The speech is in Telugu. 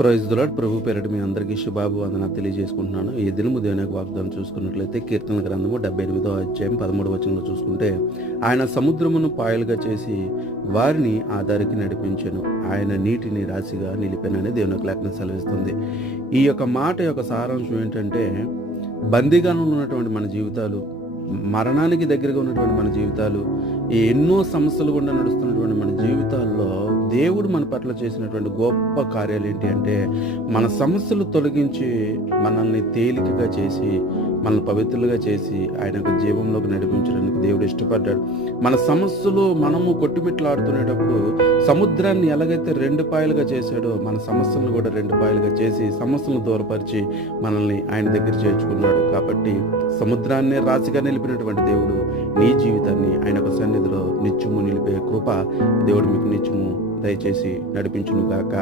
Praise the lord. ప్రభు పేరిట మీ అందరికీ శుభాభివందనాలు తెలియజేసుకుంటున్నాను. ఈ దినము దేవుని యొక్క వాగ్దానం చూసుకున్నట్లయితే కీర్తన గ్రంథము 78వ అధ్యాయం 13వ వచనంలో చూసుకుంటే, ఆయన సముద్రమును పాయలుగా చేసి వారిని ఆ దారికి నడిపించెను, ఆయన నీటిని రాశిగా నిలిపెనని దేవుని యొక్క లేఖనం సెలవిస్తుంది. ఈ యొక్క మాట యొక్క సారాంశం ఏంటంటే, బందీగానంలో ఉన్నటువంటి మన జీవితాలు, మరణానికి దగ్గరగా ఉన్నటువంటి మన జీవితాలు, ఈ ఎన్నో సమస్యలు గుండా నడుస్తున్నటువంటి మన జీవితాల్లో దేవుడు మన పట్ల చేసినటువంటి గొప్ప కార్యాలు ఏంటి అంటే, మన సమస్యలు తొలగించి మనల్ని తేలికగా చేసి, మనల్ని పవిత్రులుగా చేసి ఆయన యొక్క జీవంలోకి నడిపించడానికి దేవుడు ఇష్టపడ్డాడు. మన సమస్యలు మనము కొట్టుమిట్లాడుతునేటప్పుడు సముద్రాన్ని ఎలాగైతే 2 పాయలుగా చేశాడో, మన సమస్యలను కూడా 2 పాయలుగా చేసి సమస్యలను దూరపరిచి మనల్ని ఆయన దగ్గర చేర్చుకున్నాడు. కాబట్టి సముద్రాన్ని రాశిగా నిలిపినటువంటి దేవుడు నీ జీవితాన్ని ఆయన యొక్క సన్నిధిలో నిత్యము నిలిపే కృప దేవుడు మీకు నిత్యము దయచేసి నడిపించును గాక.